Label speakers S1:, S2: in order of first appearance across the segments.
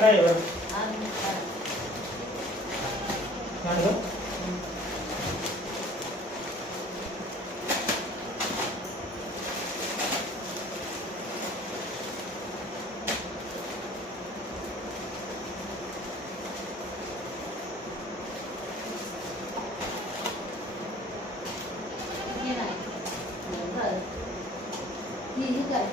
S1: काय आहे बरं?
S2: आणि काय?
S1: सांडगं?
S2: हे नाही. बरं. ही ही काय?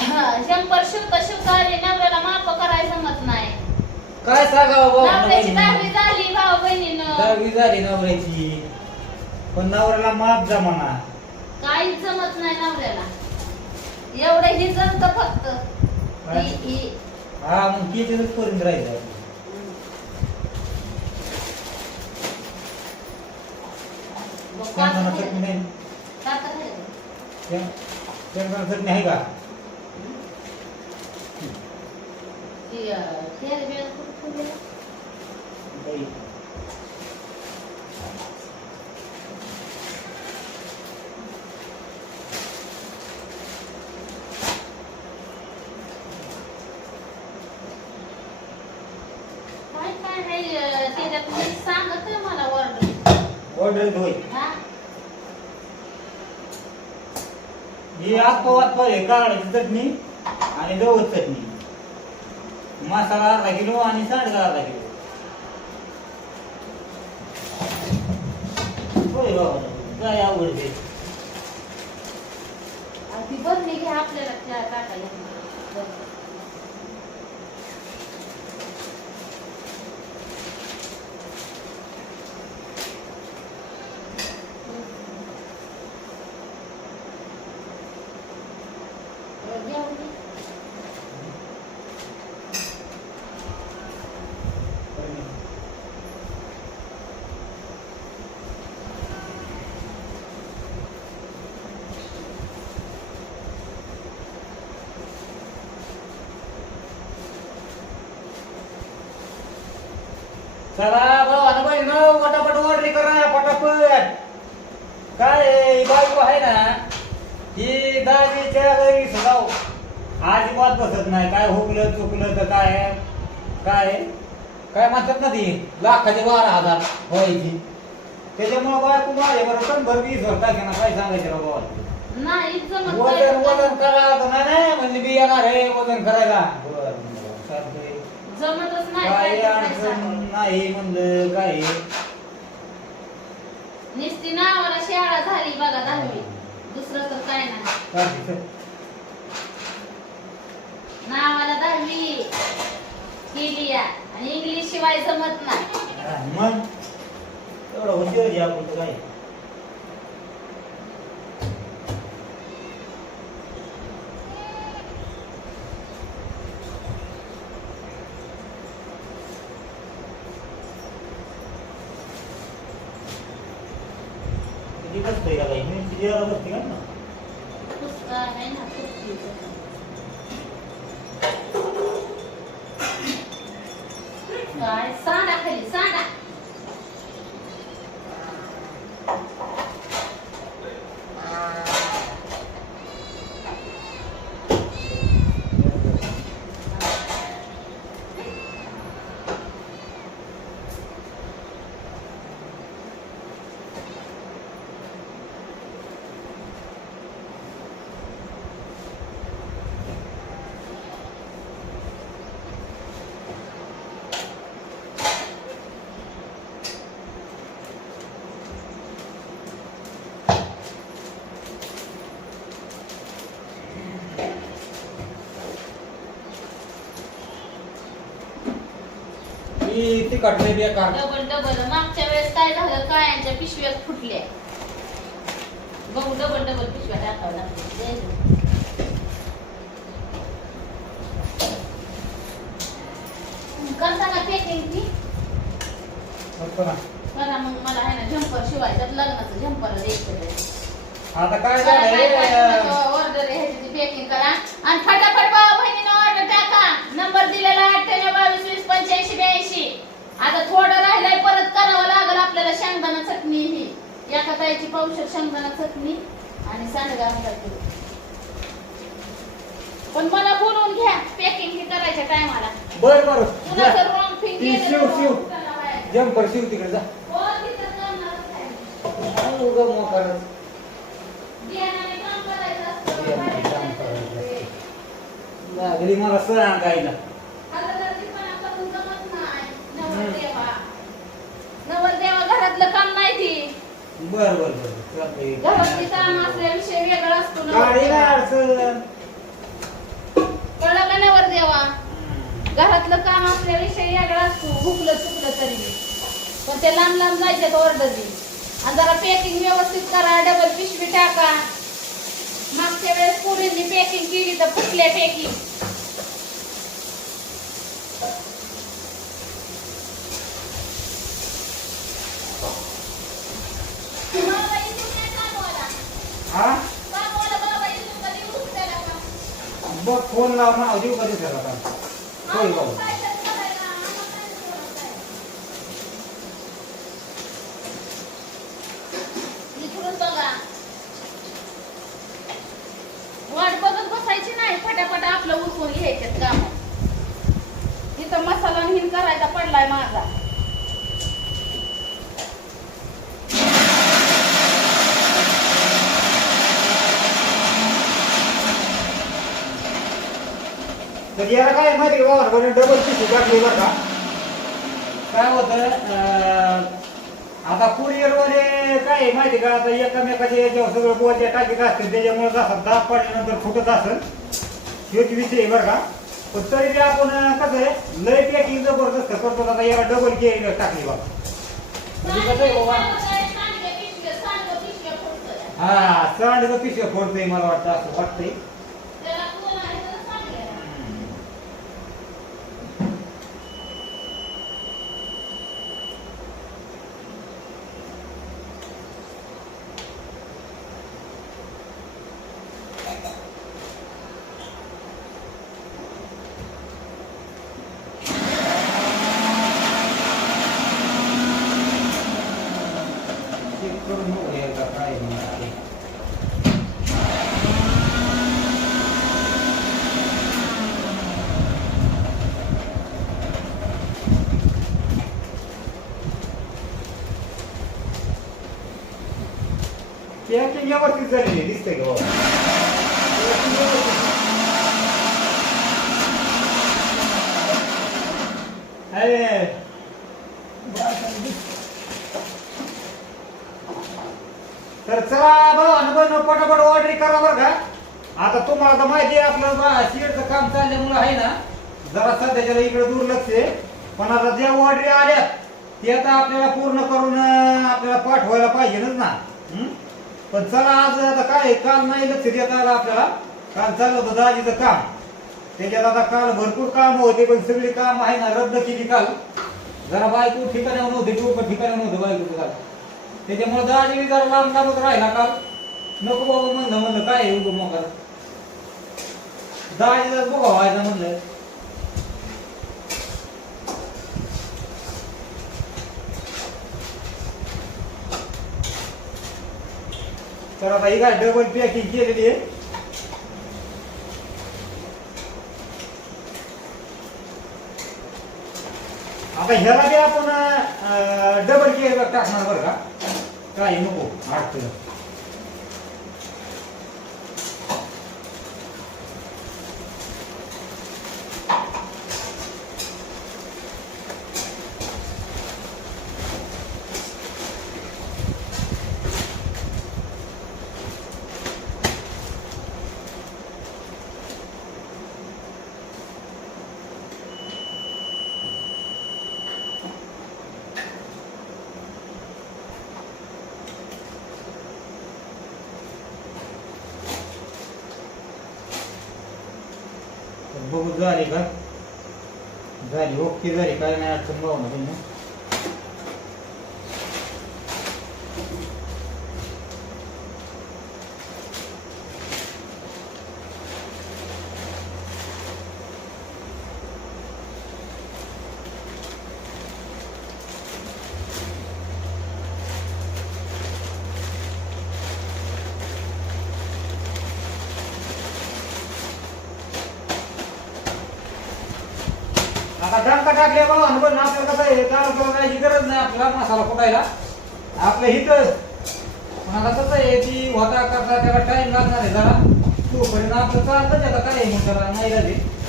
S2: हा, शंभर शुद्ध शुद्धारी नवऱ्याला माफ करायला जमत नाही
S1: काय सांगावं भाऊ
S2: नवऱ्याची दहावी
S1: बहिणीनं?
S2: झाली भाऊ बहिणीनं
S1: दहावी झाली नवऱ्याची पण नवऱ्याला माप जमाना
S2: काहीच जमत नाही नवऱ्याला एवढं ही जमत फक्त
S1: काय?
S2: ही- ही.
S1: हा मग कितीच करून राहायचं
S2: बघ,
S1: शेंगदाणा चटणी. नाही
S2: कातं खायचं.
S1: शेंग- शेंगदाणा चटणी आहे का
S2: ती, अं, तेल बिल कुठं ठेवलेलं?
S1: बाई.
S2: अं, त्याच्यात मी सांगत आहे मला order.
S1: ऑर्डर होय.
S2: हा?
S1: ही आप्पा वाप्पा आहे काढायची चटणी आणि गवत चटणी. मसाला अर्धा किलो आणि सांडगा अर्धा किलो. होय बाबा काय आवडते
S2: ती बरणी घ्या आपल्याला त्या टाकायला बरं. बरं, घ्या उभी.
S1: चला भावानं बहिणीनं पटापट ऑर्डर करा पटापट. काय ही बायको आहे ना ही दाजीच्या घरी सुधाव अजिबात बसत नाही काय हुकलं चुकलं तर काय? काय काय म्हणतात ना ती? लाखाचे बारा हजार व्हायची. त्याच्यामुळे बायको माझ्या बरोबर शंभर वीस टाके ना काय सांगायचं राव बाबा
S2: नाही जमत
S1: वजन. वजन करा नाही म्हणजे मी येणार आहे वजन करायला. बरं बरं.
S2: जमतच नाही
S1: काय अडचण. नाही म्हणलं काय
S2: नुसती नावाला शाळा झाली बघा दहावी. दुसरं तर काय नाही. नावाला दहावी केली या. आणि इंग्लिश शिवाय जमत नाही.
S1: मग? एवढं आहे आपण तर काय किती बसतंय का काही मी किती बसते का ना
S2: पुस्तक आहे ना. काय? सांडा खाली सांडा.
S1: मी तिखट बेकार
S2: डबल डबल. मागच्या वेळेस काय झालं काळ्यांच्या पिशव्या फुटल्या. बघू डबल डबल पिशव्या टाकावं लागते करता का पॅकिंग ती
S1: करतो ना
S2: करा मग मला आहे ना झंपर शिवायचं लग्नाचं झंपर द्यायचं
S1: आता काय झालंय?
S2: ऑर्डर ह्याची पॅकिंग करा. आणि फटाफट बहिणीनं ऑर्डर टाका. नंबर दिलेला अठ्ठ्याण्णव बावीस वीस पंच्याऐंशी ब्याऐंशी. आता थोडं राहिलंय परत करावं लागेल आपल्याला शेंगदाणा चटणी ही. एका ताईची पावशर शेंगदाणा चटणी आणि सांडगा किलो. पण मला बोलवून घ्या पॅकिंग हे करायच्या टायमाला
S1: बर बर.
S2: रॉंग
S1: ती
S2: गेलं
S1: शिव. जम्पर तिकडे जा.
S2: हो,
S1: उगं मोकारच.
S2: ध्यानाने काम करायचं असतं.
S1: ध्यानाने
S2: बाहेर
S1: काम
S2: जायचं
S1: करायचं.
S2: असतं.
S1: लागली मला सण गायला
S2: हलगर्जीपणा करून जमत नाही.
S1: हम्म.
S2: नवरदेवा. नवरदेवा घरातलं काम नाही ती
S1: बर बर बर चालतंय.
S2: घरातली काम असल्याविषयी वेगळा असतो नवरदेवा.
S1: अडचण
S2: कळलं का नवरदेवा
S1: हम्म.
S2: घरातलं काम असल्याविषयी वेगळा असतो भुकलं चुकलं तरी बी. पण ते लांब लांब जायच्यात ऑर्डरली आणि जरा पॅकिंग व्यवस्थित करा डबल पिशवी टाका मागच्या वेळेस पोरींनी पॅकिंग केली तर फुटल्या पॅकिंग
S1: बघ फोन लाव ना देऊ कधी त्याला का होय बाबा
S2: इकडून बघा वाट बघत बसायची नाही फटाफट आपलं उरकून घ्यायच्यात काम इथं मसाला हिन करायचा पडलाय माझा
S1: तर याला काय माहिती बाबा डबल पिशवी टाकली बरं का? काय होतं आता कुरिअर वाले काय माहिती का? आता एकामेकाच्या याच्यावर सगळं बोलते टाकीत असते त्याच्यामुळे असं दाब पडल्यानंतर फुटत असेल. हेच विषय बरं का? पण तरी बी आपण कसं आहे लय पॅकिंग जबरदस्त करतो आता याला डबल केअर टाकली बघा म्हणजे कसं आहे बाबा? हा सांड पिशव्या फोडतंय मला वाटतं असं वाटतंय चेक करून बघू एकदा काय आहे म्हणा ते. पॅकिंग व्यवस्थित झालेली आहे, दिसतंय का बाबा. अरे तर चला भावानं बन पटापट ऑर्डर करा बरं का आता तुम्हाला तर माहिती आहे आपलं शिडचं काम चालल्यामुळं आहे ना जरा सध्याच्याला इकडे दुर्लक्ष आहे पण आता ज्या ऑर्डरी आल्या ते आता आपल्याला पूर्ण करून आपल्याला पाठवायला पाहिजेच ना हं? पण चला आज आता काय आहे, काल नाही लक्ष देता आलं आपल्याला. काल चाललं होतं दाजीचं काम. त्याच्यात आता काल भरपूर काम होते पण सगळी काम आहे ना रद्द केली काल. जरा बायको ठिकाणावर नव्हते टोक ठिकाणावर नव्हतं बायको काल त्याच्यामुळे दाजी जरा लांब लांबच राहिला काल. नको बाबा म्हणलं म्हणलं काय उभं मग मोकार? जर बघा व्हायचं म्हणलं तर आता ही काय डबल पॅकिंग केलेली आहे. आता ह्याला बी आपण डबल केअर टाकणार बरं का? काय नको आठ तर बघू झाली का? झाली. ओके झाली. काय नाही अडचण भाऊ टाकले बाबा अनुभव ना आपल्याला कसं आहे काळ करायची गरज नाही आपल्याला मसाला फुटायला आपलं हितच मला कसं आहे ती होता करता त्याला टाईम लागणार आहे जरा. तोपर्यंत आपलं चालतं त्याला काय आहे त्याला नाही लागेल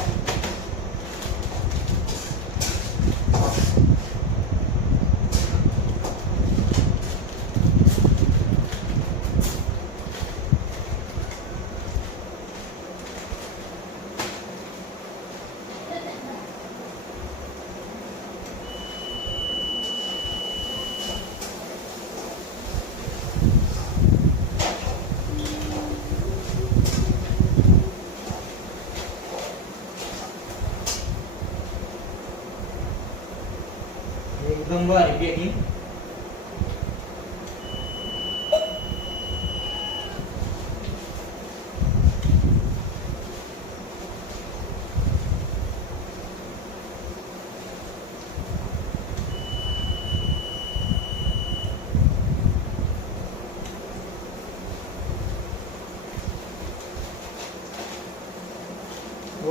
S1: एकदम भारी पॅकिंग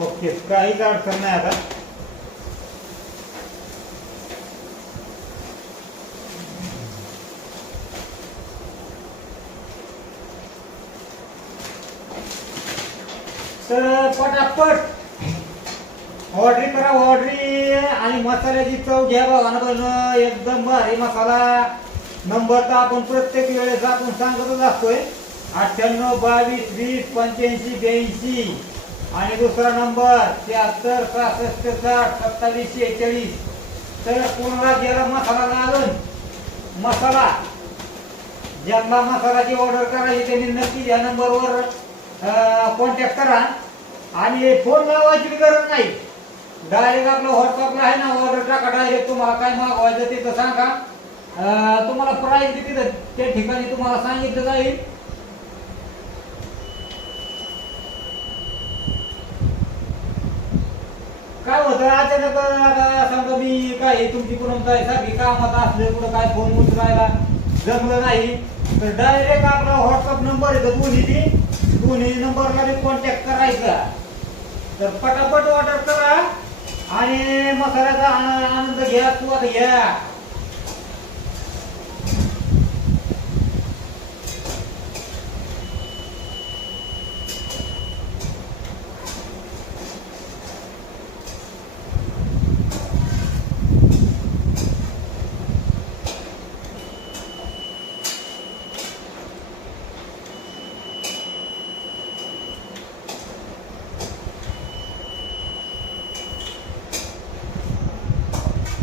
S1: ओके काहीच अडचण नाही आता तर पटापट ऑर्डरी करा ऑर्डरी आणि मसाल्याची चव घ्या बाबा एकदम भारी मसाला. नंबर तर आपण प्रत्येक वेळेस आपण सांगतच असतोय. अठ्ठ्याण्णव बावीस वीस पंच्याऐंशी ब्याऐंशी. आणि दुसरा नंबर त्र्याहत्तर सहासष्ट साठ सत्तावीस शेहेचाळीस. तर कोणाला ज्याला मसाला लागून मसाला. ज्यांना मसाल्याची ऑर्डर करायची त्यांनी नक्की या नंबरवर कॉन्टॅक्ट करा. आणि फोन लावायची गरज नाही. डायरेक्ट आपलं व्हॉट्सअपला आहे ना ऑर्डर टाका डायरेक्ट तुम्हाला काय मागवायचं ते तर सांगा. तुम्हाला प्राईस किती त्या ठिकाणी तुम्हाला सांगितलं जाईल. काय होतं अचानक आता समजा मी काय तुमची कुठून काय सारखी कामात असले कुठं काय फोन उचलायला जमलं नाही. तर डायरेक्ट आपला व्हॉट्सअप नंबर येतो दोन्ही दोन्ही नंबरला कॉन्टॅक्ट करायचा. तर पटापट ऑर्डर करा आणि मसाल्याचा आनंद घ्या तू आता घ्या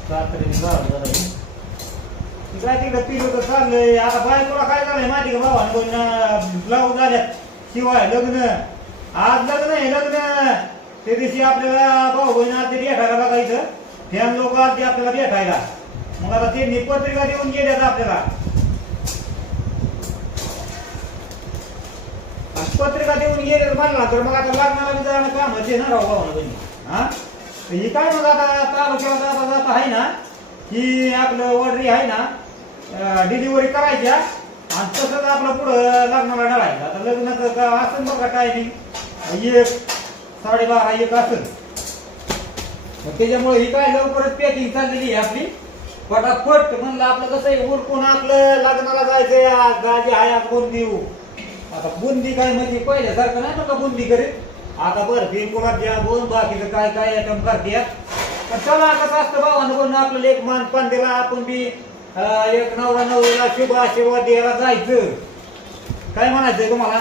S1: रात्री झालं जरा हे. ती काय तिकडं पिलो तर चाललंय आता बायकोला काय झालंय माहिती का भावा दोन ब्लाऊज झाल्यात. शिवाय लग्न. आज लग्न आहे लग्न. ते दिवशी आपल्याला भाऊ बहीण ते भेटायला बघायचं फॅन लोक आलते आपल्याला भेटायला. मग आता त्यांनी पत्रिका देऊन गेल्यात आपल्याला. पत्रिका देऊन गेले म्हणला तर मग आता लग्नाला जाणं काम आहे ना राव भावानं बहिणी हा? हे काय मग आता तालुक्याला जाता जाता आहे ना? ही आपलं ऑर्डरी आहे ना? डिलिव्हरी करायच्या. आणि तसंच आपलं पुढं लग्नाला डळायचं आता लग्नाचं का असं बघा टायमिंग एक साडेबारा एक असेल. मग त्याच्यामुळे ही काय लवकरच पॅकिंग चाललेली आहे आपली. पटापट म्हणलं आपलं कसं आहे उरकून आपलं लग्नाला जायचंय आज. गाजी आहे आज बुंदी आता बुंदी काय म्हणजे पहिल्यासारखं नाही नका बुंदी करीत आता बरं फेंकुरात द्या बोल बाकीचं काय काय आयटम करते पण चला कसं असतं भावानं बोलणं आपल्याला एक मान पण दिला आपण बी एक नवरा नवरीला शुभ आशीर्वाद द्यायला जायचं. काय म्हणायचंय तुम्हाला?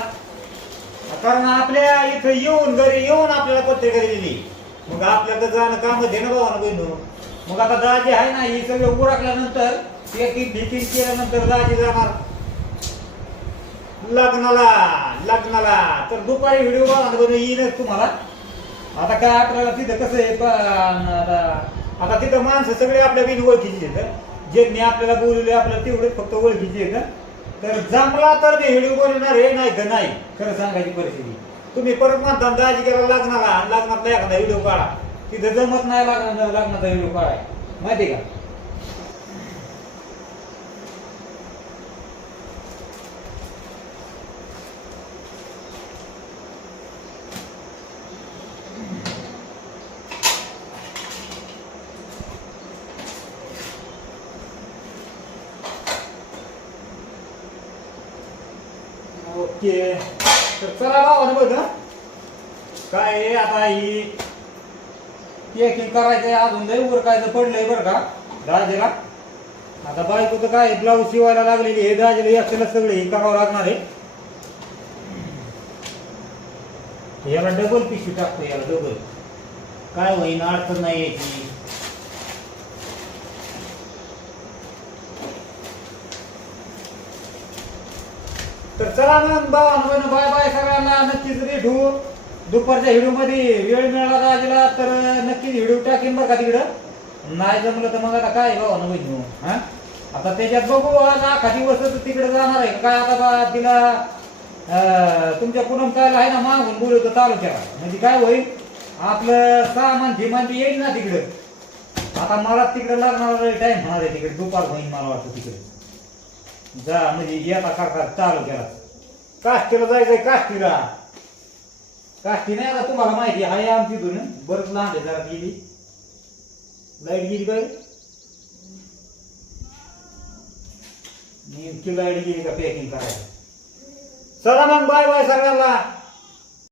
S1: कारण आपल्या इथं येऊन घरी येऊन आपल्याला पत्रिका दिलेली मग आपल्याकडे जाणं काम देणं ना बहिणू मग आता दाजी आहे ना ही सगळं उरकल्यानंतर एक भीती केल्यानंतर दाजी जाणार. लग्नाला लग्नाला. तर दुपारी व्हिडिओ बनवून येईनच तुम्हाला? आता काय आपल्याला तिथं कसं आहे आता- आता तिथं माणसं सगळे आपल्या बिन ओळखीची तर ज्यांनी आपल्याला बोलवले आपल्याला तेवढेच फक्त ओळखीचे आहेत तर जमला तर मी व्हिडिओ बोलणार हे नाही का नाही. खरं सांगायची परिस्थिती. तुम्ही परत म्हणता दाजी गेला लग्नाला आणि लग्नातला एखादा व्हिडिओ काढा. तिथं जमत नाही लग्नाचा लग्नाचा व्हिडिओ काढाय माहिती का? ओके तर चला भावानं बघ. काय आहे आता ही? पॅकिंग करायचंय अजून लय उरकायचं पडलंय बरं का दाजेला. आता बायको तर काय ब्लाऊज शिवायला लागलेली हे दाजेला एकट्याला सगळे हे करावं लागणार आहे. याला डबल पिशवी टाकतो याला डबल काय होईन अडचण नाही यायची चला मग बाय बाय सगळ्यांना. नक्कीच रेट होऊ दुपारच्या हिडू मध्ये वेळ मिळाला राजला तर नक्कीच हिडू टाकीन बरं का तिकडं? नाही जमलं तर मग आता काय भावानं बहिणी हा? आता त्याच्यात बघू आज खाली दिवस तिकडे जाणार आहे. काय आता बा तिला तुमच्या पुनम काय आहे ना मागून बोलवतो तालुक्याला म्हणजे काय होईल आपलं सामान झिमान येईल ना तिकडं. आता मला तिकडे लागणार टाइम होणार आहे तिकडे. दुपार होईल मला वाटतं तिकडे. जा म्हणजे येता करता चालू केला. काष्टीला जायचंय काष्टीला. काष्टी नाही आता तुम्हाला माहिती आहे? आमची इथून बरंच लांब आहे जरा गेली. लाइट गेली काय नेमकी लाइट गेली का पॅकिंग करायला? चला मग बाय बाय सगळ्यांना.